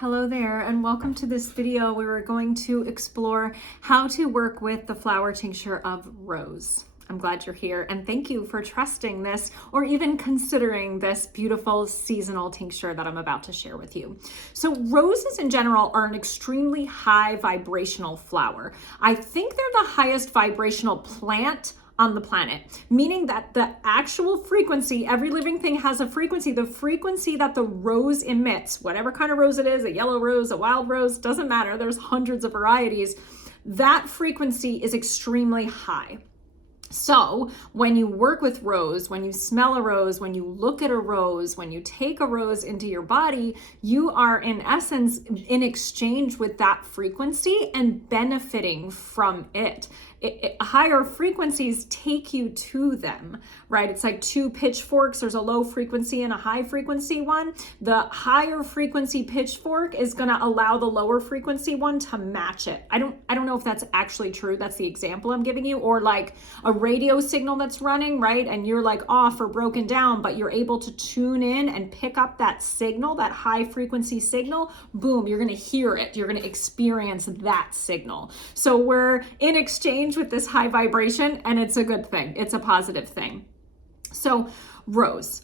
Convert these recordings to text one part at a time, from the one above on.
Hello there, and welcome to this video where we're going to explore how to work with the flower tincture of rose. I'm glad you're here, and thank you for trusting this or even considering this beautiful seasonal tincture that I'm about to share with you. So roses in general are an extremely high vibrational flower. I think they're the highest vibrational plant on the planet, meaning that the actual frequency, every living thing has a frequency, the frequency that the rose emits, whatever kind of rose it is, a yellow rose, a wild rose, doesn't matter, there's hundreds of varieties, that frequency is extremely high. So when you work with rose, when you smell a rose, when you look at a rose, when you take a rose into your body, you are in essence in exchange with that frequency and benefiting from it. Higher frequencies take you to them, right? It's like two pitchforks. There's a low frequency and a high frequency one. The higher frequency pitchfork is going to allow the lower frequency one to match it. I don't know if that's actually true. That's the example I'm giving you. Or like a radio signal that's running, right? And you're like off or broken down, but you're able to tune in and pick up that signal, that high frequency signal. Boom, you're going to hear it. You're going to experience that signal. So we're in exchange with this high vibration, and it's a good thing. It's a positive thing. So rose,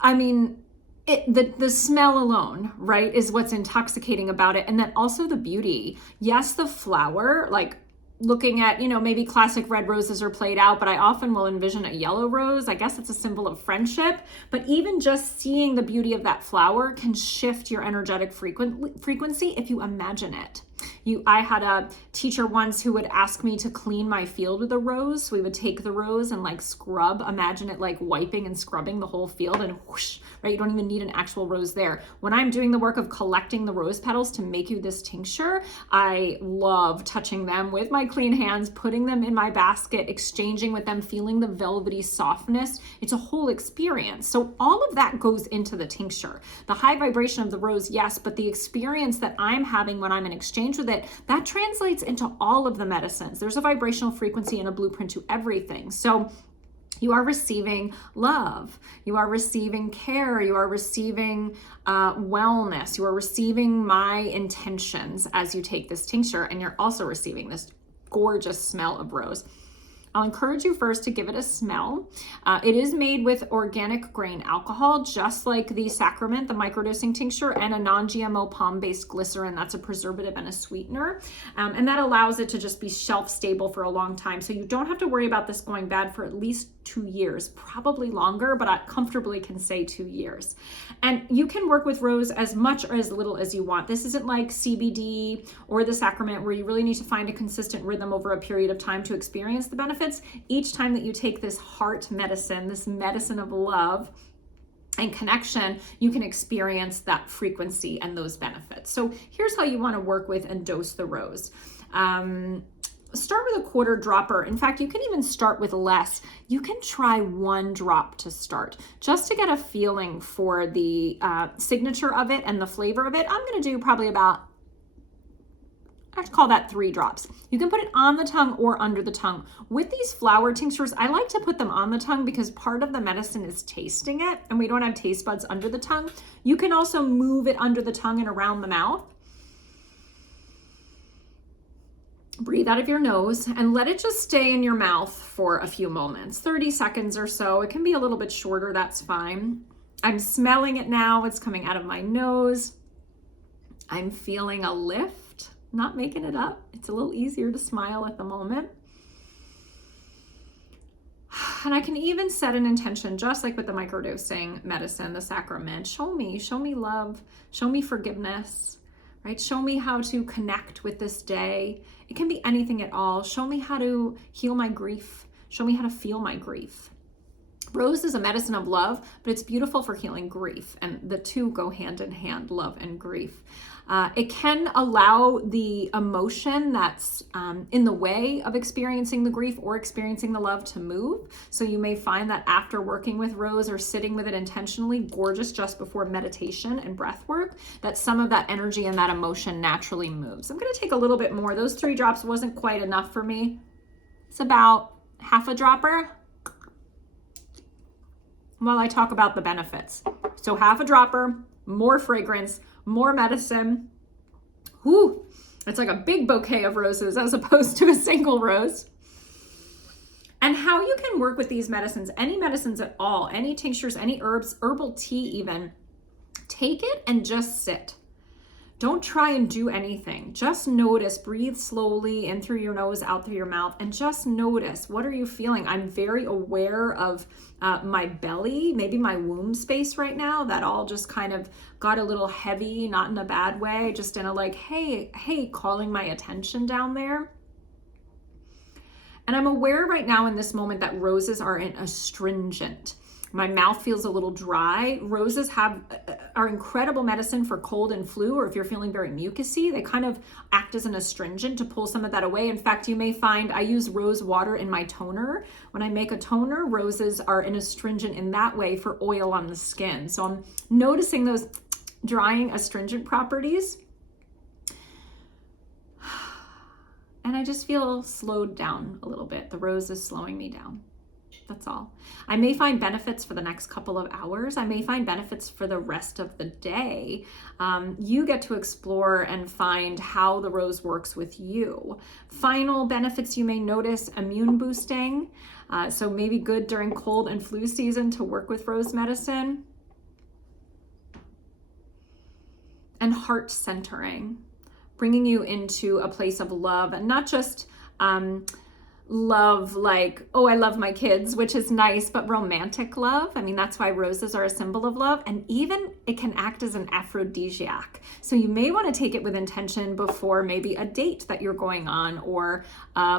I mean, the smell alone, right, is what's intoxicating about it. And then also the beauty. Yes, the flower, like looking at, maybe classic red roses are played out, but I often will envision a yellow rose. I guess it's a symbol of friendship, but even just seeing the beauty of that flower can shift your energetic frequency if you imagine it. I had a teacher once who would ask me to clean my field with a rose. So we would take the rose and like scrub, imagine it like wiping and scrubbing the whole field and whoosh, right? You don't even need an actual rose there. When I'm doing the work of collecting the rose petals to make you this tincture, I love touching them with my clean hands, putting them in my basket, exchanging with them, feeling the velvety softness. It's a whole experience. So all of that goes into the tincture. The high vibration of the rose, yes, but the experience that I'm having when I'm in exchange with it, that translates into all of the medicines. There's a vibrational frequency and a blueprint to everything. So you are receiving love, you are receiving care, you are receiving wellness, you are receiving my intentions as you take this tincture, and you're also receiving this gorgeous smell of rose. I'll encourage you first to give it a smell. It is made with organic grain alcohol, just like the Sacrament, the microdosing tincture, and a non-GMO palm-based glycerin. That's a preservative and a sweetener. And that allows it to just be shelf stable for a long time. So you don't have to worry about this going bad for at least 2 years, probably longer, but I comfortably can say 2 years. And you can work with rose as much or as little as you want. This isn't like CBD or the Sacrament where you really need to find a consistent rhythm over a period of time to experience the benefits. Each time that you take this heart medicine, this medicine of love and connection, you can experience that frequency and those benefits. So here's how you want to work with and dose the rose. Start with a quarter dropper. In fact, you can even start with less. You can try 1 drop to start, just to get a feeling for the signature of it and the flavor of it. I'm going to do probably about, I'd call that 3 drops. You can put it on the tongue or under the tongue. With these flower tinctures, I like to put them on the tongue because part of the medicine is tasting it, and we don't have taste buds under the tongue. You can also move it under the tongue and around the mouth. Breathe out of your nose and let it just stay in your mouth for a few moments, 30 seconds or so. It can be a little bit shorter, that's fine. I'm smelling it now. It's coming out of my nose. I'm feeling a lift, not making it up. It's a little easier to smile at the moment. And I can even set an intention, just like with the microdosing medicine, the Sacrament. Show me love, show me forgiveness, right? Show me how to connect with this day. It can be anything at all. Show me how to heal my grief. Show me how to feel my grief. Rose is a medicine of love, but it's beautiful for healing grief, and the two go hand in hand, love and grief. It can allow the emotion that's in the way of experiencing the grief or experiencing the love to move. So you may find that after working with rose or sitting with it intentionally, gorgeous just before meditation and breath work, that some of that energy and that emotion naturally moves. I'm going to take a little bit more. Those 3 drops wasn't quite enough for me. It's about half a dropper while I talk about the benefits. So half a dropper, more fragrance, more medicine. Whew, it's like a big bouquet of roses as opposed to a single rose. And how you can work with these medicines, any medicines at all, any tinctures, any herbs, herbal tea even, take it and just sit. Don't try and do anything. Just notice, breathe slowly in through your nose, out through your mouth, and just notice, what are you feeling? I'm very aware of my belly, maybe my womb space right now, that all just kind of got a little heavy, not in a bad way, just in a like, hey, calling my attention down there. And I'm aware right now in this moment that roses are in astringent. My mouth feels a little dry. Roses are incredible medicine for cold and flu, or if you're feeling very mucusy, they kind of act as an astringent to pull some of that away. In fact, you may find I use rose water in my toner. When I make a toner, roses are an astringent in that way for oil on the skin. So I'm noticing those drying astringent properties. And I just feel slowed down a little bit. The rose is slowing me down. That's all. I may find benefits for the next couple of hours. I may find benefits for the rest of the day. You get to explore and find how the rose works with you. Final benefits you may notice: immune boosting. So maybe good during cold and flu season to work with rose medicine. And heart centering, bringing you into a place of love, and not just love like, oh, I love my kids, which is nice, but romantic love. I mean, that's why roses are a symbol of love, and even it can act as an aphrodisiac. So you may want to take it with intention before maybe a date that you're going on, or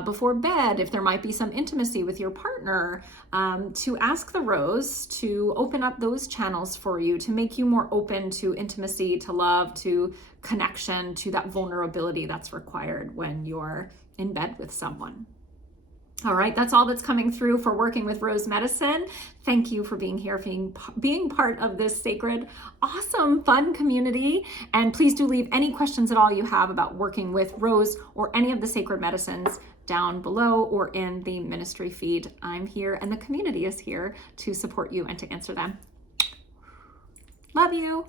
before bed, if there might be some intimacy with your partner, to ask the rose to open up those channels for you, to make you more open to intimacy, to love, to connection, to that vulnerability that's required when you're in bed with someone. All right, that's all that's coming through for working with rose medicine. Thank you for being here, being part of this sacred, awesome, fun community. And please do leave any questions at all you have about working with rose or any of the sacred medicines down below or in the ministry feed. I'm here and the community is here to support you and to answer them. Love you.